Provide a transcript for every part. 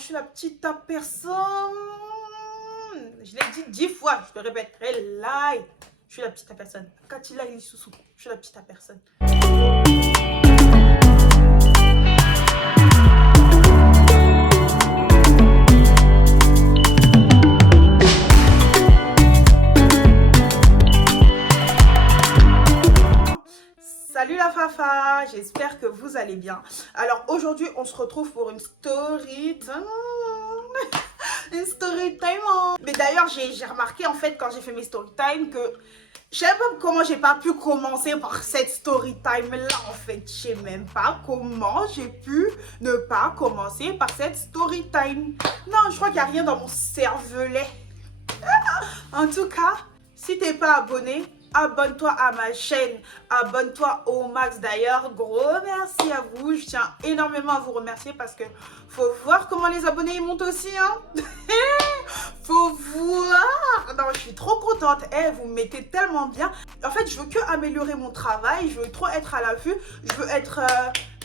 je suis la petite à personne. Je l'ai dit 10 fois, je le répéterai live. Je suis la petite à personne. Katila Ilisusu, je suis la petite à personne. Salut la Fafa, j'espère que vous allez bien. Alors aujourd'hui, on se retrouve pour une story time. Une story time. Mais d'ailleurs, j'ai remarqué en fait quand j'ai fait mes story time que je sais pas comment j'ai pas pu commencer par cette story time là en fait. Je sais même pas comment j'ai pu ne pas commencer par cette story time. Non, je crois qu'il n'y a rien dans mon cervelet. En tout cas, si t'es pas abonné, abonne-toi à ma chaîne, abonne-toi au max. D'ailleurs, gros merci à vous, je tiens énormément à vous remercier parce que faut voir comment les abonnés ils montent aussi, hein. Faut voir. Non, je suis trop contente. Vous me mettez tellement bien. En fait, je veux que améliorer mon travail, je veux trop être à l'affût, je veux être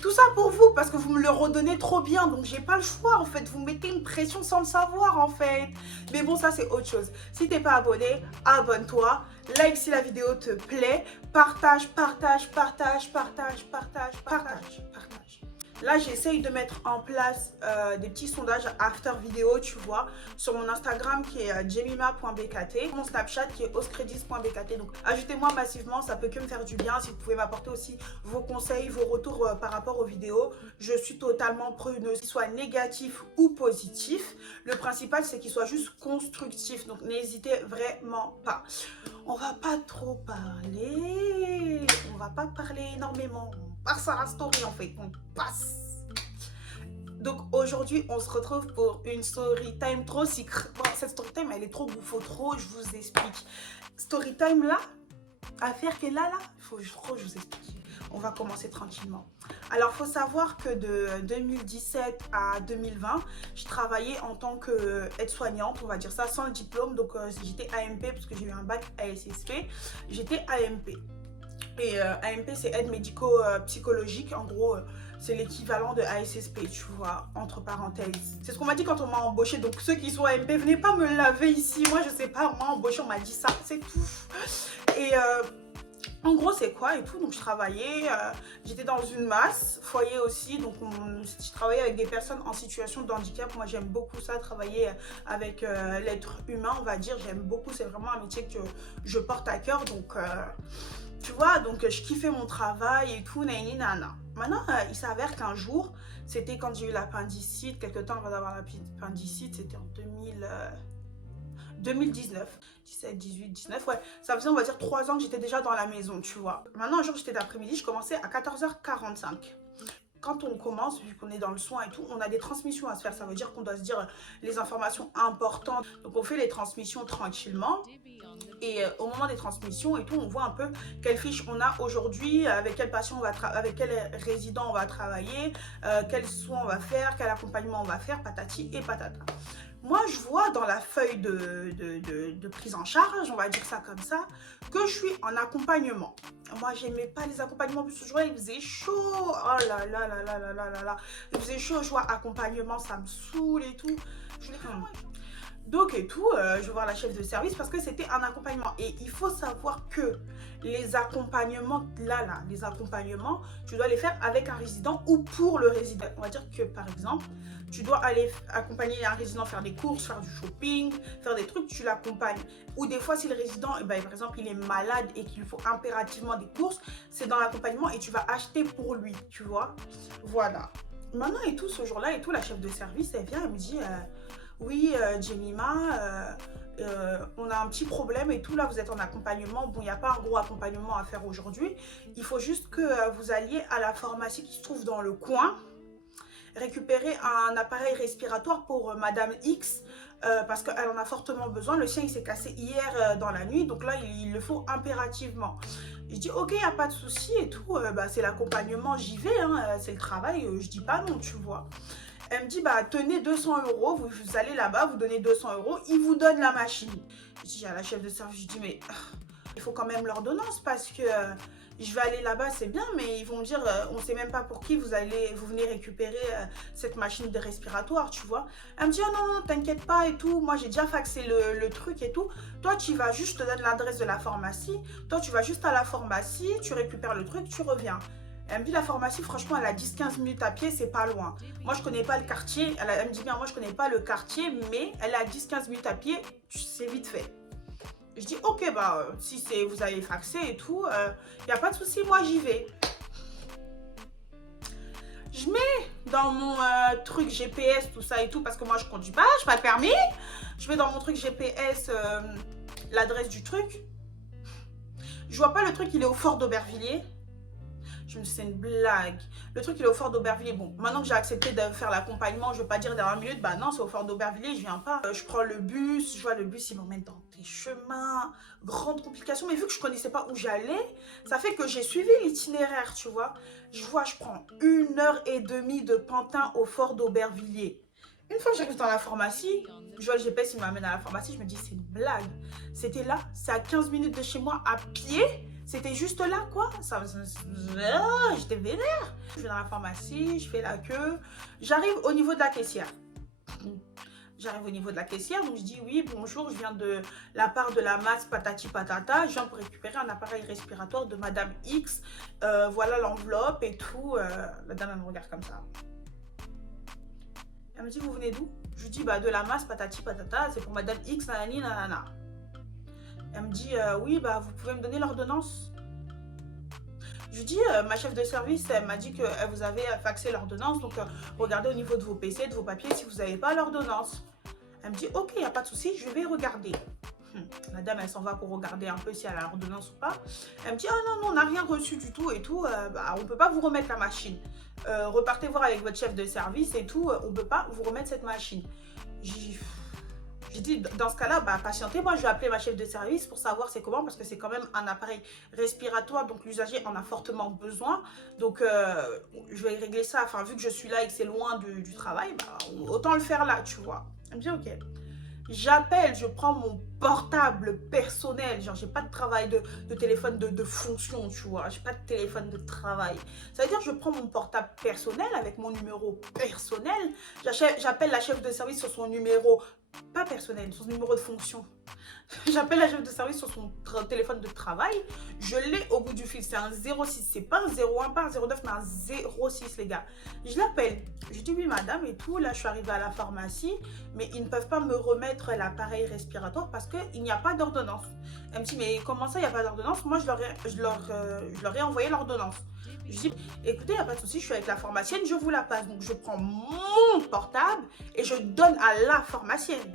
tout ça pour vous parce que vous me le redonnez trop bien, donc j'ai pas le choix en fait. Vous mettez une pression sans le savoir en fait. Mais bon, ça c'est autre chose. Si t'es pas abonné, abonne-toi. Like si la vidéo te plaît. Partage, partage, partage, partage, partage, partage, partage. Là, j'essaye de mettre en place des petits sondages after vidéo, tu vois, sur mon Instagram qui est jemima.bkt, mon Snapchat qui est oscredis.bkt. Donc, ajoutez-moi massivement, ça peut que me faire du bien. Si vous pouvez m'apporter aussi vos conseils, vos retours par rapport aux vidéos, je suis totalement preneuse, qu'ils soient négatifs ou positifs. Le principal, c'est qu'ils soient juste constructifs. Donc, n'hésitez vraiment pas. On va pas trop parler, on va pas parler énormément. On passe à la story en fait, on passe. Donc aujourd'hui, on se retrouve pour une story time trop secret. Bon, cette story time, elle est trop bouffe, trop, je vous explique. Story time là, affaire qu'elle a là, il faut trop, je vous explique. On va commencer tranquillement. Alors, il faut savoir que de 2017 à 2020, je travaillais en tant qu'aide-soignante, on va dire ça, sans le diplôme. Donc, j'étais AMP parce que j'ai eu un bac ASSP. J'étais AMP. Et AMP, c'est aide médico-psychologique. En gros, c'est l'équivalent de ASSP, tu vois, entre parenthèses. C'est ce qu'on m'a dit quand on m'a embauché. Donc, ceux qui sont AMP, venez pas me laver ici. Moi, je sais pas, on m'a embauché, on m'a dit ça, c'est tout. Et en gros, c'est quoi et tout. Donc, je travaillais, j'étais dans une masse, foyer aussi. Donc, je travaillais avec des personnes en situation de handicap. Moi, j'aime beaucoup ça, travailler avec l'être humain, on va dire. J'aime beaucoup, c'est vraiment un métier que je porte à cœur. Donc, tu vois, donc je kiffais mon travail et tout, nani nana. Maintenant, il s'avère qu'un jour, c'était quand j'ai eu l'appendicite, quelques temps avant d'avoir l'appendicite, c'était en 2019, 17, 18, 19, ouais, ça faisait on va dire 3 ans que j'étais déjà dans la maison, tu vois. Maintenant un jour j'étais d'après-midi, je commençais à 14h45. Quand on commence, vu qu'on est dans le soin et tout, on a des transmissions à se faire, ça veut dire qu'on doit se dire les informations importantes. Donc on fait les transmissions tranquillement. Et au moment des transmissions et tout, on voit un peu quelle fiche on a aujourd'hui, avec quel patient on va avec quel résident on va travailler, quels soins on va faire, quel accompagnement on va faire, patati et patata. Moi, je vois dans la feuille de prise en charge, on va dire ça comme ça, que je suis en accompagnement. Moi, j'aimais pas les accompagnements, parce que ce jour-là, il faisait chaud. Oh là là là là là là là là. Il faisait chaud, je vois accompagnement, ça me saoule et tout. Je voulais donc et tout, je vais voir la chef de service parce que c'était un accompagnement. Et il faut savoir que les accompagnements, les accompagnements, tu dois les faire avec un résident ou pour le résident. On va dire que par exemple, tu dois aller accompagner un résident faire des courses, faire du shopping, faire des trucs, tu l'accompagnes. Ou des fois, si le résident, par exemple, il est malade et qu'il lui faut impérativement des courses, c'est dans l'accompagnement et tu vas acheter pour lui, tu vois. Voilà. Maintenant et tout, ce jour-là et tout, la chef de service, elle vient, elle me dit... oui, Jemima, on a un petit problème et tout, là vous êtes en accompagnement. Bon, il n'y a pas un gros accompagnement à faire aujourd'hui. Il faut juste que vous alliez à la pharmacie qui se trouve dans le coin, récupérer un appareil respiratoire pour Madame X, parce qu'elle en a fortement besoin. Le sien il s'est cassé hier dans la nuit, donc là il le faut impérativement. Je dis ok, il n'y a pas de souci et tout, c'est l'accompagnement, j'y vais, hein, c'est le travail, je dis pas non, tu vois. Elle me dit, bah tenez 200 €, vous allez là-bas, vous donnez 200 €, ils vous donnent la machine. Je dis à la chef de service, je dis, mais il faut quand même l'ordonnance parce que Je vais aller là-bas, c'est bien, mais ils vont me dire, on sait même pas pour qui vous venez récupérer cette machine de respiratoire, tu vois. Elle me dit, oh non, non, t'inquiète pas et tout. Moi, j'ai déjà faxé le truc et tout. Toi, tu vas juste, je te donne l'adresse de la pharmacie. Toi, tu vas juste à la pharmacie, tu récupères le truc, tu reviens. Elle me dit, la pharmacie, franchement, elle a 10-15 minutes à pied, c'est pas loin. Moi, je connais pas le quartier. Elle me dit bien, moi, je connais pas le quartier, mais elle a 10-15 minutes à pied, c'est vite fait. Je dis, ok, bah, si vous avez faxé et tout, il n'y a pas de souci, moi j'y vais. Je mets dans mon truc GPS, tout ça et tout, parce que moi je conduis pas, je n'ai pas le permis. Je mets dans mon truc GPS l'adresse du truc. Je vois pas le truc, il est au fort d'Aubervilliers. Je me dis, c'est une blague. Le truc, il est au fort d'Aubervilliers. Bon, maintenant que j'ai accepté de faire l'accompagnement, je ne veux pas dire dernière minute, bah non, c'est au fort d'Aubervilliers, je viens pas. Je prends le bus, je vois le bus, il m'emmène dans des chemins, grande complication. Mais vu que je connaissais pas où j'allais, ça fait que j'ai suivi l'itinéraire, tu vois. Je prends 1 h 30 de Pantin au fort d'Aubervilliers. Une fois que j'arrive dans la pharmacie, je vois le GPS, il m'amène à la pharmacie, je me dis, c'est une blague. C'était là, c'est à 15 minutes de chez moi, à pied. C'était juste là, quoi. J'étais vénère. Je vais dans la pharmacie, je fais la queue. J'arrive au niveau de la caissière. Donc je dis oui, bonjour, je viens de la part de la masse patati patata. Je viens pour récupérer un appareil respiratoire de Madame X. Voilà l'enveloppe et tout. La dame, elle me regarde comme ça. Elle me dit, vous venez d'où? Je lui dis, bah de la masse patati patata, c'est pour Madame X, nanani, nanana. Elle me dit, oui, bah vous pouvez me donner l'ordonnance? Je lui dis, ma chef de service, elle m'a dit que vous avez faxé l'ordonnance, donc regardez au niveau de vos PC, de vos papiers, si vous n'avez pas l'ordonnance. Elle me dit, ok, il n'y a pas de souci, je vais regarder. La dame, elle s'en va pour regarder un peu si elle a l'ordonnance ou pas. Elle me dit, oh non, non, on n'a rien reçu du tout et tout, bah, on ne peut pas vous remettre la machine. Repartez voir avec votre chef de service et tout, on ne peut pas vous remettre cette machine. J'ai dit, dans ce cas-là, bah, patientez, moi je vais appeler ma chef de service pour savoir c'est comment, parce que c'est quand même un appareil respiratoire, donc l'usager en a fortement besoin. Donc je vais régler ça, enfin vu que je suis là et que c'est loin du travail, bah, autant le faire là, tu vois. Elle me dit ok. J'appelle, je prends mon portable personnel, genre j'ai pas de travail de téléphone de fonction, tu vois, j'ai pas de téléphone de travail. Ça veut dire je prends mon portable personnel avec mon numéro personnel, j'appelle la chef de service sur son numéro, pas personnel, son numéro de fonction. J'appelle la chef de service sur son téléphone de travail. Je l'ai au bout du fil. C'est un 06. C'est pas un 01, pas un 09, mais un 06, les gars. Je l'appelle. Je dis oui, madame, et tout. Là, je suis arrivée à la pharmacie. Mais ils ne peuvent pas me remettre l'appareil respiratoire parce qu'il n'y a pas d'ordonnance. Elle me dit, mais comment ça, il n'y a pas d'ordonnance? Moi, je leur ai envoyé l'ordonnance. Je dis, écoutez, il n'y a pas de souci, je suis avec la pharmacienne, je vous la passe. Donc, je prends mon portable et je donne à la pharmacienne.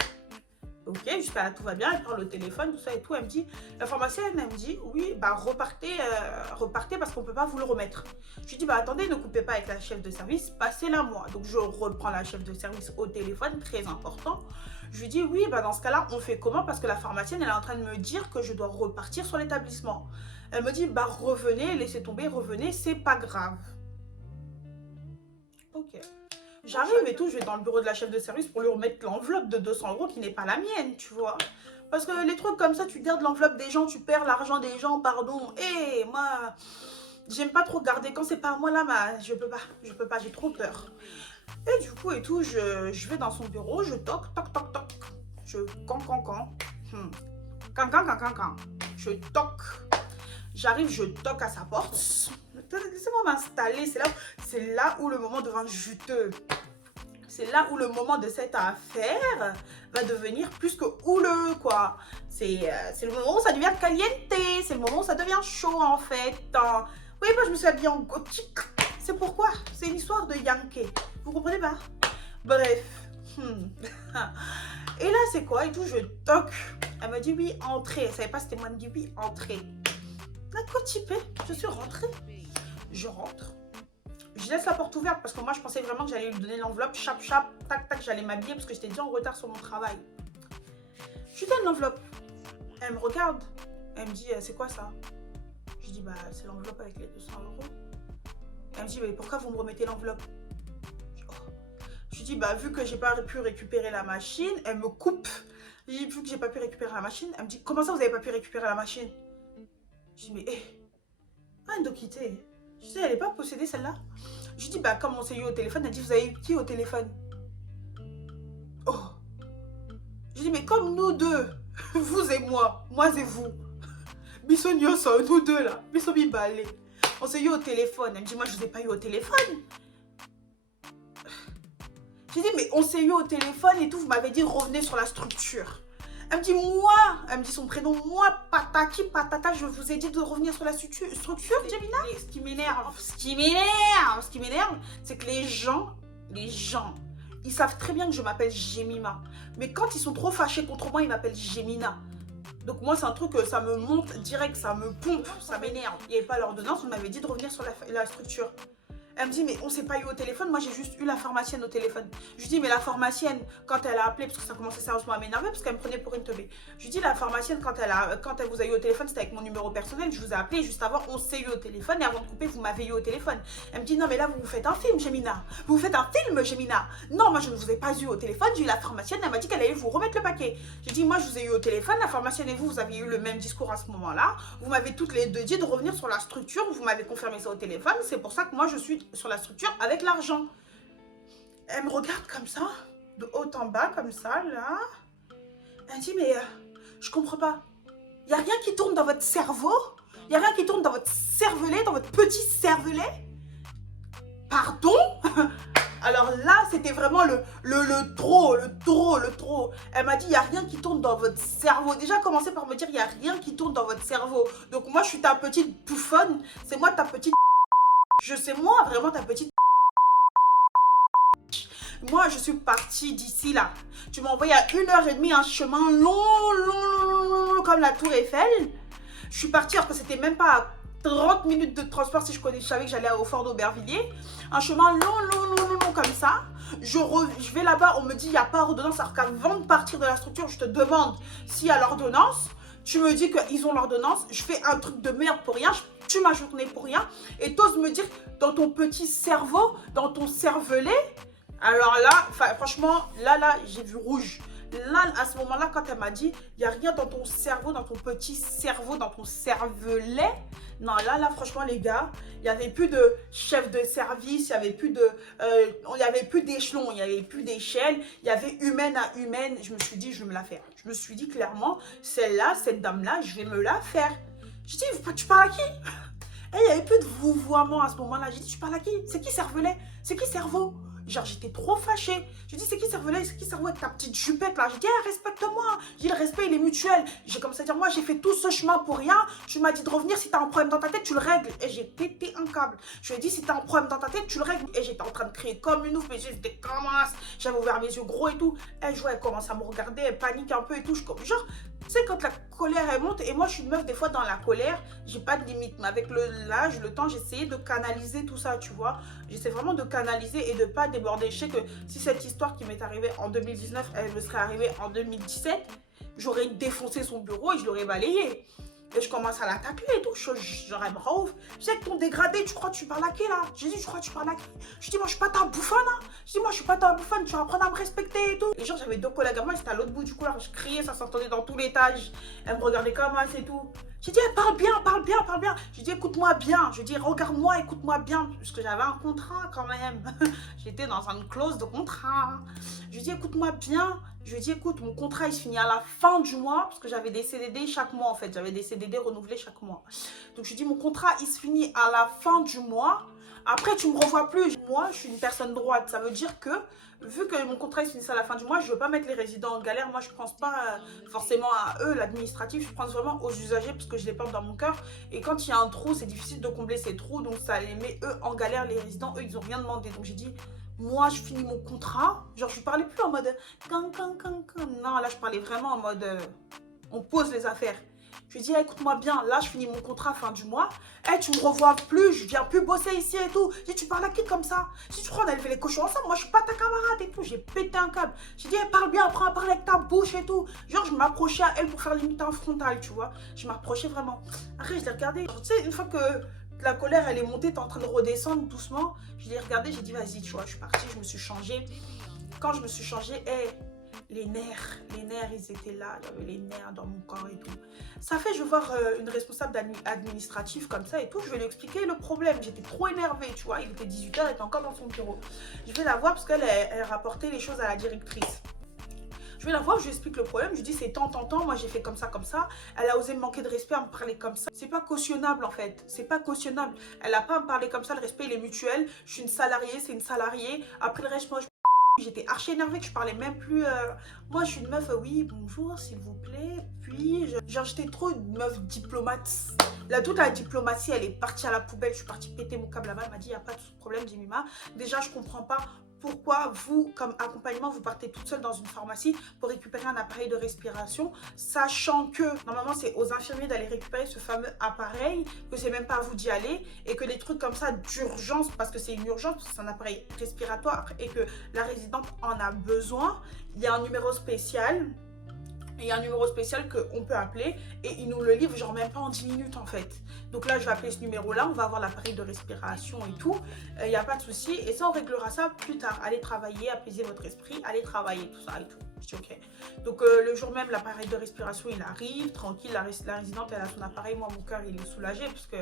Ok, jusqu'à là, tout va bien, elle prend le téléphone, tout ça et tout. Elle me dit, la pharmacienne, elle me dit, oui, bah repartez parce qu'on ne peut pas vous le remettre. Je lui dis, bah attendez, ne coupez pas avec la chef de service, passez-la moi. Donc je reprends la chef de service au téléphone, très important. Je lui dis, oui, bah dans ce cas-là, on fait comment? Parce que la pharmacienne, elle est en train de me dire que je dois repartir sur l'établissement. Elle me dit, bah revenez, laissez tomber, revenez, c'est pas grave. Ok. J'arrive et tout, je vais dans le bureau de la chef de service pour lui remettre l'enveloppe de 200 € qui n'est pas la mienne, tu vois. Parce que les trucs comme ça, tu gardes l'enveloppe des gens, tu perds l'argent des gens, pardon. Et moi, j'aime pas trop garder. Quand c'est pas à moi là, je peux pas, j'ai trop peur. Et du coup et tout, je vais dans son bureau, je toc, toc, toc, toc. Je can. Can. Je toc. J'arrive, je toque à sa porte. Laissez-moi m'installer. C'est là où le moment devient juteux. C'est là où le moment de cette affaire va devenir plus que houleux, quoi. C'est le moment où ça devient caliente. C'est le moment où ça devient chaud, en fait. Oui, moi, je me suis habillée en gothique. C'est pourquoi? C'est une histoire de Yankee. Vous comprenez pas? Bref. Et là, c'est quoi? Et tout, je toque. Elle me dit oui, entrez. Elle savait pas c'était moi. Elle me dit oui, entrez. D'accord, typé, je suis rentrée. Je rentre. Je laisse la porte ouverte parce que moi, je pensais vraiment que j'allais lui donner l'enveloppe. Chap, chap, tac, tac, j'allais m'habiller parce que j'étais déjà en retard sur mon travail. Je lui donne l'enveloppe. Elle me regarde. Elle me dit, c'est quoi ça? Je dis, bah, c'est l'enveloppe avec les 200 €. Elle me dit, mais pourquoi vous me remettez l'enveloppe? Je lui dis, bah, vu que j'ai pas pu récupérer la machine, elle me coupe. Je dis, vu que j'ai pas pu récupérer la machine, elle me dit, comment ça vous avez pas pu récupérer la machine? Je dis, mais Ah, Ndokité. Je dis, elle n'est pas possédée celle-là. Je dis, bah, comme on s'est eu au téléphone, elle dit, vous avez eu qui au téléphone? Oh. Je dis, mais comme nous deux, vous et moi et vous. Bissonioso, nous deux là. Bissobi balé. On s'est eu au téléphone. Elle me dit, moi, je vous ai pas eu au téléphone. J'ai dit, mais on s'est eu au téléphone et tout, vous m'avez dit, revenez sur la structure. Elle me dit, moi, elle me dit son prénom, moi, patati patata, je vous ai dit de revenir sur la structure, Gemina. Ce qui m'énerve, c'est que les gens, ils savent très bien que je m'appelle Jemima. Mais quand ils sont trop fâchés contre moi, ils m'appellent Gemina. Donc moi, c'est un truc, ça me monte direct, ça me pompe, ça m'énerve. Il n'y avait pas l'ordonnance, on m'avait dit de revenir sur la structure. Elle me dit, mais on s'est pas eu au téléphone, moi j'ai juste eu la pharmacienne au téléphone. Je lui dis, mais la pharmacienne, quand elle a appelé, parce que ça commençait sérieusement à m'énerver, parce qu'elle me prenait pour une teubée. Je lui dis, la pharmacienne, quand elle vous a eu au téléphone, c'était avec mon numéro personnel, je vous ai appelé, juste avant, on s'est eu au téléphone, et avant de couper, vous m'avez eu au téléphone. Elle me dit, non, mais là, vous faites un film, Gemina. Vous faites un film, Gemina. Non, moi je ne vous ai pas eu au téléphone, j'ai eu la pharmacienne, elle m'a dit qu'elle allait vous remettre le paquet. J'ai dit, moi je vous ai eu au téléphone, la pharmacienne et vous aviez eu le même discours à ce moment-là. Vous m'avez toutes les deux dit de revenir sur la structure, vous m'avez confirmé ça au téléphone, c'est pour ça que moi je suis sur la structure avec l'argent. Elle me regarde comme ça, de haut en bas, comme ça, là. Elle dit, mais je comprends pas. Il n'y a rien qui tourne dans votre cerveau? Il n'y a rien qui tourne dans votre cervelet, dans votre petit cervelet? Pardon? Alors là, c'était vraiment le trop. Elle m'a dit, il n'y a rien qui tourne dans votre cerveau. Déjà, commencez par me dire, il n'y a rien qui tourne dans votre cerveau. Donc moi, je suis ta petite bouffonne. C'est moi ta petite... Je sais moi, vraiment ta petite... Moi, je suis partie d'ici, là. Tu m'as envoyé à 1h30 un chemin long, comme la Tour Eiffel. Je suis partie alors que c'était même pas à 30 minutes de transport si je savais que j'allais au Fort d'Aubervilliers. Un chemin long, comme ça. Je vais là-bas, on me dit, il n'y a pas ordonnance. Alors qu'avant de partir de la structure, je te demande s'il y a l'ordonnance. Tu me dis qu'ils ont l'ordonnance. Je fais un truc de merde pour rien. Je tue ma journée pour rien. Et t'oses me dire, dans ton petit cerveau, dans ton cervelet... Alors là, franchement, là, j'ai vu rouge. Là, à ce moment-là, quand elle m'a dit, il n'y a rien dans ton cerveau, dans ton petit cerveau, dans ton cervelet. Non, là, franchement, les gars, il n'y avait plus de chef de service, il n'y avait plus d'échelon, il n'y avait plus d'échelle, il y avait humaine à humaine. Je me suis dit, je vais me la faire. Je me suis dit clairement, celle-là, cette dame-là, je vais me la faire. Je dis, tu parles à qui? Et il n'y avait plus de vouvoiement à ce moment-là. J'ai dit, tu parles à qui? C'est qui cervelet? C'est qui cerveau? Genre, j'étais trop fâchée. J'ai dit, c'est qui cervelet? C'est qui cerveau avec ta petite jupette là? J'ai dit, respecte-moi. J'ai dit, le respect, il est mutuel. J'ai commencé à dire, moi, j'ai fait tout ce chemin pour rien. Tu m'as dit de revenir. Si t'as un problème dans ta tête, tu le règles. Et j'ai pété un câble. Je lui ai dit, si t'as un problème dans ta tête, tu le règles. Et j'étais en train de crier comme une ouf. Mais j'étais comme un... J'avais ouvert mes yeux gros et tout. Elle jouait, elle commence à me regarder. Elle panique un peu et tout. Genre, tu sais, quand la colère, elle monte. Et moi, je suis une meuf, des fois, dans la colère, j'ai pas de limite. Mais avec l'âge, le temps, j'essayais de canaliser tout ça, tu vois. J'essaie vraiment de canaliser et de pas déborder. Je sais que si cette histoire qui m'est arrivée en 2019, elle me serait arrivée en 2017, j'aurais défoncé son bureau et je l'aurais balayé. Et je commence à l'attaquer et tout. J'aurais bras ouf. Je sais que ton dégradé, tu crois que tu parles à qui là? J'ai dit, tu crois que tu parles à qui? Je dis, moi, je suis pas ta bouffonne. Hein. Je dis, moi, je suis pas ta bouffonne. Tu vas apprendre à me respecter et tout. Et genre, j'avais deux collègues à moi, ils étaient à l'autre bout du couloir. Je criais, ça s'entendait dans tout l'étage. Elle me regardait comme ça et tout. J'ai dit, parle bien. J'ai dit, écoute-moi bien. Je dis, regarde-moi, écoute-moi bien. Parce que j'avais un contrat quand même. J'étais dans une clause de contrat. Je lui dis, écoute-moi bien. Je lui dis, écoute, mon contrat, il se finit à la fin du mois. Parce que j'avais des CDD chaque mois, en fait. J'avais des CDD renouvelés chaque mois. Donc, je lui dis, mon contrat, il se finit à la fin du mois. Après, tu ne me revois plus. Moi, je suis une personne droite. Ça veut dire que, vu que mon contrat, il se finit à la fin du mois, je ne veux pas mettre les résidents en galère. Moi, je ne pense pas forcément à eux, l'administratif. Je pense vraiment aux usagers parce que je les porte dans mon cœur. Et quand il y a un trou, c'est difficile de combler ces trous. Donc, ça les met, eux, en galère. Les résidents, eux, ils n'ont rien demandé. Donc, j'ai dit... Moi, je finis mon contrat. Genre, je ne parlais plus en mode... Non, là, je parlais vraiment en mode... on pose les affaires. Je lui dis, écoute-moi bien, là, je finis mon contrat fin du mois. Tu me revois plus, je viens plus bosser ici et tout. J'ai dit, tu parles à qui comme ça? Si tu crois, on a élevé les cochons ensemble. Moi, je suis pas ta camarade et tout. J'ai pété un câble. J'ai dit, parle bien, apprends à parler avec ta bouche et tout. Genre, je m'approchais à elle pour faire limite un frontal, tu vois. Je m'approchais vraiment. Après, je l'ai regardé. Tu sais, une fois que... la colère, elle est montée, t'es en train de redescendre doucement. Je l'ai regardé, j'ai dit, vas-y, tu vois, je suis partie, je me suis changée. Quand je me suis changée, les nerfs, ils étaient là, j'avais les nerfs dans mon corps et tout. Ça fait, je vais voir une responsable administrative comme ça et tout, je vais lui expliquer le problème. J'étais trop énervée, tu vois, il était 18h, elle était encore dans son bureau. Je vais la voir parce qu'elle elle rapportait les choses à la directrice. Je vais la voir, je lui explique le problème, je lui dis c'est tant, moi j'ai fait comme ça. Elle a osé me manquer de respect, à me parler comme ça. C'est pas cautionnable en fait, c'est pas cautionnable. Elle a pas à me parler comme ça, le respect il est mutuel. Je suis une salariée, c'est une salariée. Après le reste, moi j'étais archi énervée que je parlais même plus. Moi je suis une meuf, oui bonjour s'il vous plaît. Puis genre j'étais trop une meuf diplomate. Là toute la diplomatie elle est partie à la poubelle. Je suis partie péter mon câble là-bas. Elle m'a dit il n'y a pas de problème Jemima. Déjà je comprends pas pourquoi vous, comme accompagnement, vous partez toute seule dans une pharmacie pour récupérer un appareil de respiration, sachant que normalement c'est aux infirmiers d'aller récupérer ce fameux appareil, que c'est même pas à vous d'y aller, et que des trucs comme ça d'urgence, parce que c'est une urgence, parce que c'est un appareil respiratoire, et que la résidente en a besoin, il y a un numéro spécial. Il y a un numéro spécial qu'on peut appeler et il nous le livre genre même pas en 10 minutes en fait. Donc là je vais appeler ce numéro là, on va avoir l'appareil de respiration et tout, il n'y a pas de souci et ça on réglera ça plus tard. Allez travailler, apaiser votre esprit, allez travailler tout ça et tout. Je dis ok. Donc le jour même l'appareil de respiration il arrive, tranquille, la résidente elle a son appareil, moi mon cœur il est soulagé parce que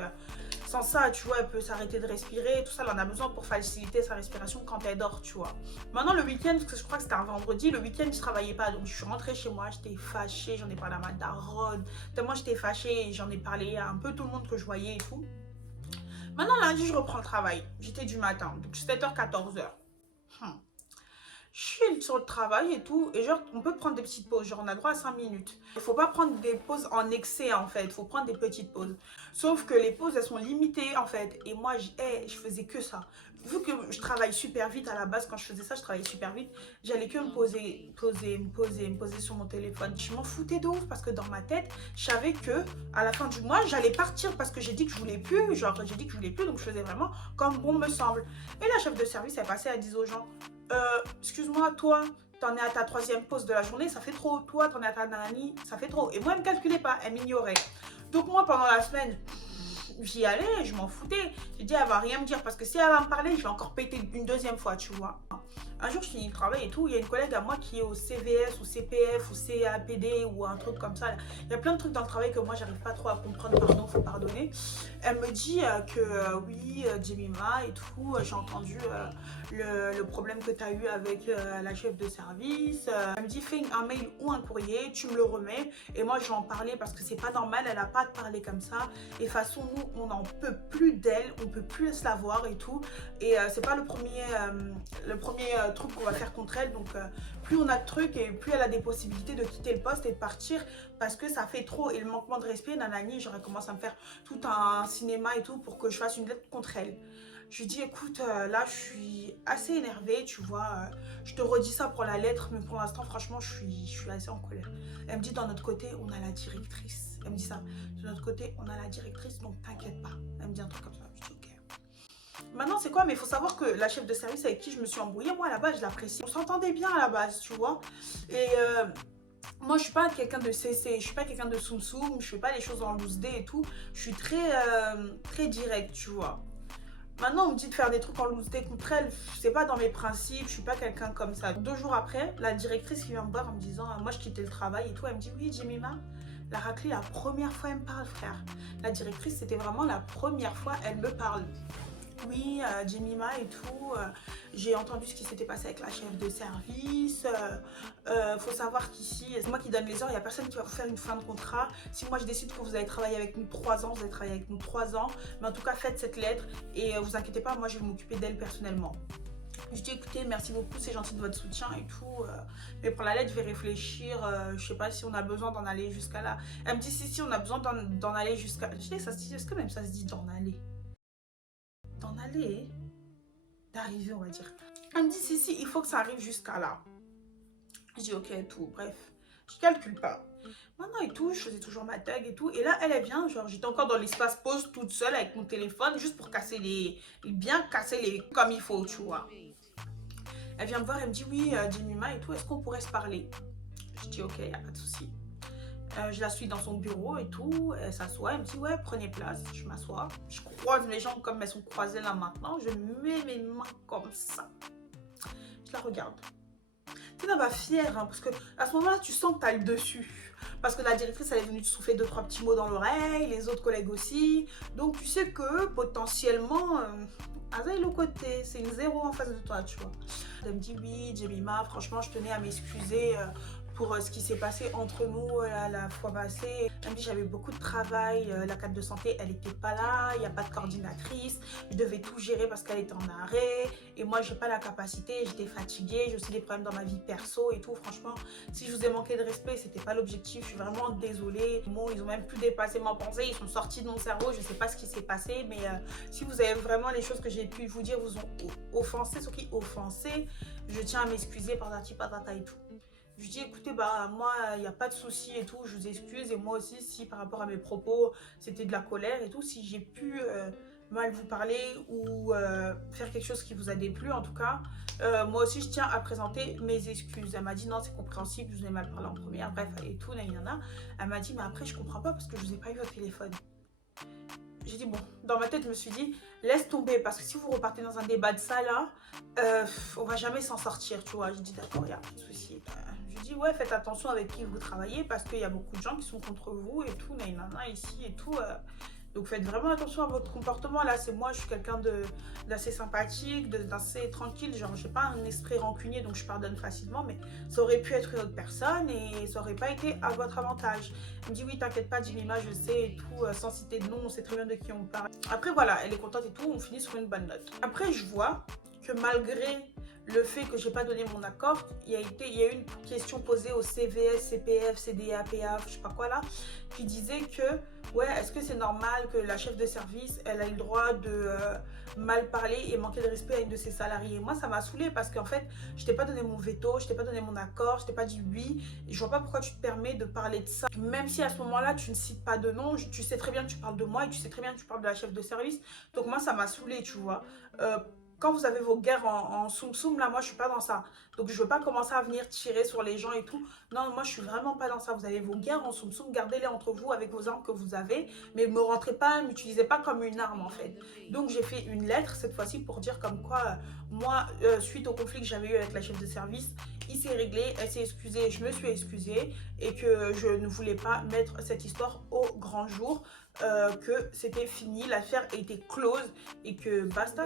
sans ça tu vois elle peut s'arrêter de respirer, tout ça elle en a besoin pour faciliter sa respiration quand elle dort tu vois. Maintenant le week-end, parce que je crois que c'était un vendredi, le week-end je travaillais pas donc je suis rentrée chez moi, j'étais fâchée, j'en ai parlé à ma daronne, tellement j'étais fâchée et j'en ai parlé à un peu tout le monde que je voyais et tout. Maintenant lundi je reprends le travail, j'étais du matin, donc 7h 14h. Je suis sur le travail et tout, et genre on peut prendre des petites pauses, genre on a droit à 5 minutes. Il faut pas prendre des pauses en excès en fait, il faut prendre des petites pauses. Sauf que les pauses elles sont limitées en fait, et moi je faisais que ça. Vu que je travaille super vite à la base, quand je faisais ça je travaillais super vite, j'allais que me poser sur mon téléphone. Je m'en foutais de ouf parce que dans ma tête, je savais que à la fin du mois j'allais partir parce que j'ai dit que je voulais plus, genre j'ai dit que je voulais plus, donc je faisais vraiment comme bon me semble. Et la chef de service elle passait, elle disait aux gens excuse-moi, toi, t'en es à ta 3e pause de la journée, ça fait trop. Toi, t'en es à ta nanani, ça fait trop. Et moi, elle me calculait pas, elle m'ignorait. Donc moi, pendant la semaine, j'y allais, je m'en foutais. J'ai dit, elle va rien me dire parce que si elle va me parler, je vais encore péter une 2e fois, tu vois. Un jour, je finis le travail et tout, il y a une collègue à moi qui est au CVS ou CPF ou CAPD ou un truc comme ça. Il y a plein de trucs dans le travail que moi, j'arrive pas trop à comprendre, pardon, faut pardonner. Elle me dit que oui, Jemima et tout, j'ai entendu le problème que tu as eu avec la chef de service. Elle me dit, fais un mail ou un courrier, tu me le remets. Et moi, je vais en parler parce que c'est pas normal, elle a pas de parler comme ça. Et de toute façon, nous, on n'en peut plus d'elle, on peut plus se la voir et tout. Et c'est pas le premier truc qu'on va faire contre elle. Donc, plus on a de trucs et plus elle a des possibilités de quitter le poste et de partir parce que ça fait trop. Et le manquement de respect, nanani, j'aurais commencé à me faire tout un cinéma et tout pour que je fasse une lettre contre elle. Je lui dis écoute, là je suis assez énervée, tu vois, je te redis ça pour la lettre, mais pour l'instant franchement je suis assez en colère. Elle me dit dans notre côté on a la directrice, elle me dit ça, de notre côté on a la directrice donc t'inquiète pas. Elle me dit un truc comme ça, je dis ok. Maintenant c'est quoi, mais il faut savoir que la chef de service avec qui je me suis embrouillée, moi à la base je l'apprécie, on s'entendait bien à la base, tu vois, et moi je suis pas quelqu'un de CC, je suis pas quelqu'un de soum soum, je fais pas les choses en loose day et tout, je suis très direct, tu vois. Maintenant, on me dit de faire des trucs en loose day contre elle, c'est pas dans mes principes, je suis pas quelqu'un comme ça. 2 jours après, la directrice qui vient me voir en me disant, moi je quittais le travail et tout, elle me dit, oui Jemima, la raclée, la première fois elle me parle frère. La directrice, c'était vraiment la première fois elle me parle. Oui, Jemima et tout, j'ai entendu ce qui s'était passé avec la chef de service, faut savoir qu'ici, c'est moi qui donne les heures, il n'y a personne qui va vous faire une fin de contrat. Si moi je décide que vous allez travailler avec nous 3 ans, vous allez travailler avec nous 3 ans, mais en tout cas faites cette lettre et vous inquiétez pas, moi je vais m'occuper d'elle personnellement. Je dis écoutez, merci beaucoup, c'est gentil de votre soutien et tout, mais pour la lettre je vais réfléchir, je sais pas si on a besoin d'en aller jusqu'à là. Elle me dit si on a besoin d'en aller jusqu'à, je dis ça se dit, est-ce que même ça se dit d'en aller? D'en aller, d'arriver on va dire. Elle me dit si il faut que ça arrive jusqu'à là. Je dis ok tout, bref, je calcule pas. Maintenant et tout, je faisais toujours ma tag et tout, et là elle vient, genre j'étais encore dans l'espace pause toute seule avec mon téléphone juste pour casser bien casser les comme il faut, tu vois. Elle vient me voir, elle me dit oui Jemima et tout, est-ce qu'on pourrait se parler? Je dis ok, y a pas de souci. Je la suis dans son bureau et tout, elle s'assoit, elle me dit ouais prenez place, je m'assois, je croise mes jambes comme elles sont croisées là maintenant, je mets mes mains comme ça, je la regarde. Tu n'es pas fière, hein, parce que à ce moment-là, tu sens que tu as le dessus. Parce que la directrice, elle est venue te souffler 2-3 petits mots dans l'oreille, les autres collègues aussi. Donc, tu sais que potentiellement, Aza est le côté, c'est une zéro en face de toi, tu vois. Elle me dit oui, Jemima, franchement, je tenais à m'excuser pour ce qui s'est passé entre nous la fois passée. Elle me dit j'avais beaucoup de travail, la cadre de santé, elle n'était pas là, il n'y a pas de coordinatrice, je devais tout gérer parce qu'elle était en arrêt et moi, j'ai pas la capacité, j'étais fatiguée, j'ai aussi des problèmes dans ma vie perso et tout. Franchement, si je vous ai manqué de respect, c'était pas l'objectif, je suis vraiment désolée. Bon, ils ont même pu dépasser ma pensée, ils sont sortis de mon cerveau, je sais pas ce qui s'est passé, mais si vous avez vraiment les choses que j'ai pu vous dire vous ont offensé, ce qui offensé, je tiens à m'excuser patati patata et tout. Je dis écoutez, bah moi il n'y a pas de souci et tout, je vous excuse, et moi aussi si par rapport à mes propos c'était de la colère et tout, si j'ai pu mal vous parler ou faire quelque chose qui vous a déplu en tout cas, moi aussi je tiens à présenter mes excuses. Elle m'a dit non, c'est compréhensible, je vous ai mal parlé en première, bref et tout, nanana. Elle m'a dit mais après je comprends pas parce que je vous ai pas eu au téléphone. J'ai dit bon, dans ma tête je me suis dit laisse tomber parce que si vous repartez dans un débat de ça là, on va jamais s'en sortir, tu vois. J'ai dit d'accord, il n'y a pas de souci. Je dis ouais, faites attention avec qui vous travaillez parce qu'il y a beaucoup de gens qui sont contre vous et tout, nanana ici et tout. Donc faites vraiment attention à votre comportement. Là, c'est moi, je suis quelqu'un d'assez sympathique, d'assez tranquille. Genre, j'ai pas un esprit rancunier, donc je pardonne facilement. Mais ça aurait pu être une autre personne et ça aurait pas été à votre avantage. Elle me dit oui, t'inquiète pas, Jemima, je sais et tout. Sans citer de nom, on sait très bien de qui on parle. Après, voilà, elle est contente et tout. On finit sur une bonne note. Après, je vois que malgré le fait que j'ai pas donné mon accord, il y a eu une question posée au CVS, CPF, CDA, PA, je sais pas quoi là, qui disait que ouais, est-ce que c'est normal que la chef de service, elle a le droit de mal parler et manquer de respect à une de ses salariés? Moi, ça m'a saoulée parce qu'en fait, je t'ai pas donné mon veto, je t'ai pas donné mon accord, je t'ai pas dit oui. Et je vois pas pourquoi tu te permets de parler de ça. Même si à ce moment-là, tu ne cites pas de nom, tu sais très bien que tu parles de moi et tu sais très bien que tu parles de la chef de service. Donc moi, ça m'a saoulée, tu vois. Quand vous avez vos guerres en soum-soum, là, moi, je suis pas dans ça. Donc, je veux pas commencer à venir tirer sur les gens et tout. Non, moi, je suis vraiment pas dans ça. Vous avez vos guerres en soum-soum, gardez-les entre vous avec vos armes que vous avez. Mais me rentrez pas, m'utilisez pas comme une arme, en fait. Donc, j'ai fait une lettre, cette fois-ci, pour dire comme quoi, moi, suite au conflit que j'avais eu avec la chef de service, il s'est réglé, elle s'est excusée, je me suis excusée. Et que je ne voulais pas mettre cette histoire au grand jour. Que c'était fini, l'affaire était close et que basta.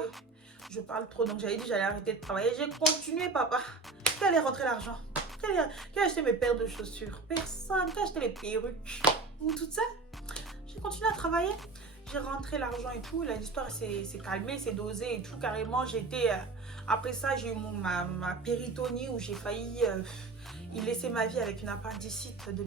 Je parle trop, donc j'avais dit j'allais arrêter de travailler. J'ai continué, papa. Qui allait rentrer l'argent? Qui a acheté mes paires de chaussures? Personne. Qui a acheté les perruques? Ou toute seule. J'ai continué à travailler. J'ai rentré l'argent et tout. L'histoire s'est calmée, s'est dosée et tout. Carrément, j'étais... après ça, j'ai eu ma péritonie où j'ai failli y laisser ma vie avec une appendicite de...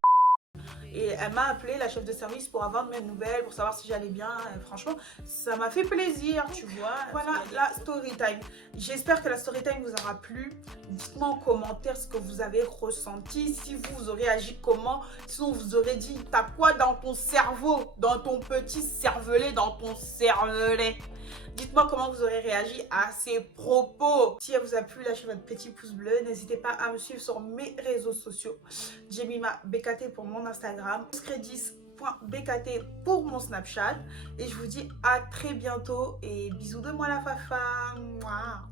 Et elle m'a appelé, la chef de service, pour avoir de mes nouvelles, pour savoir si j'allais bien. Et franchement, ça m'a fait plaisir, tu vois. Voilà la story time. J'espère que la story time vous aura plu. Dites-moi en commentaire ce que vous avez ressenti. Si vous aurez agi comment. Sinon, vous aurez dit, t'as quoi dans ton cerveau? Dans ton petit cervelet, dans ton cervelet. Dites-moi comment vous aurez réagi à ces propos. Si elle vous a plu, lâchez votre petit pouce bleu. N'hésitez pas à me suivre sur mes réseaux sociaux. Jemima BKT pour mon Instagram. Scredis.bkt pour mon Snapchat. Et je vous dis à très bientôt. Et bisous de moi la fafa. Mouah.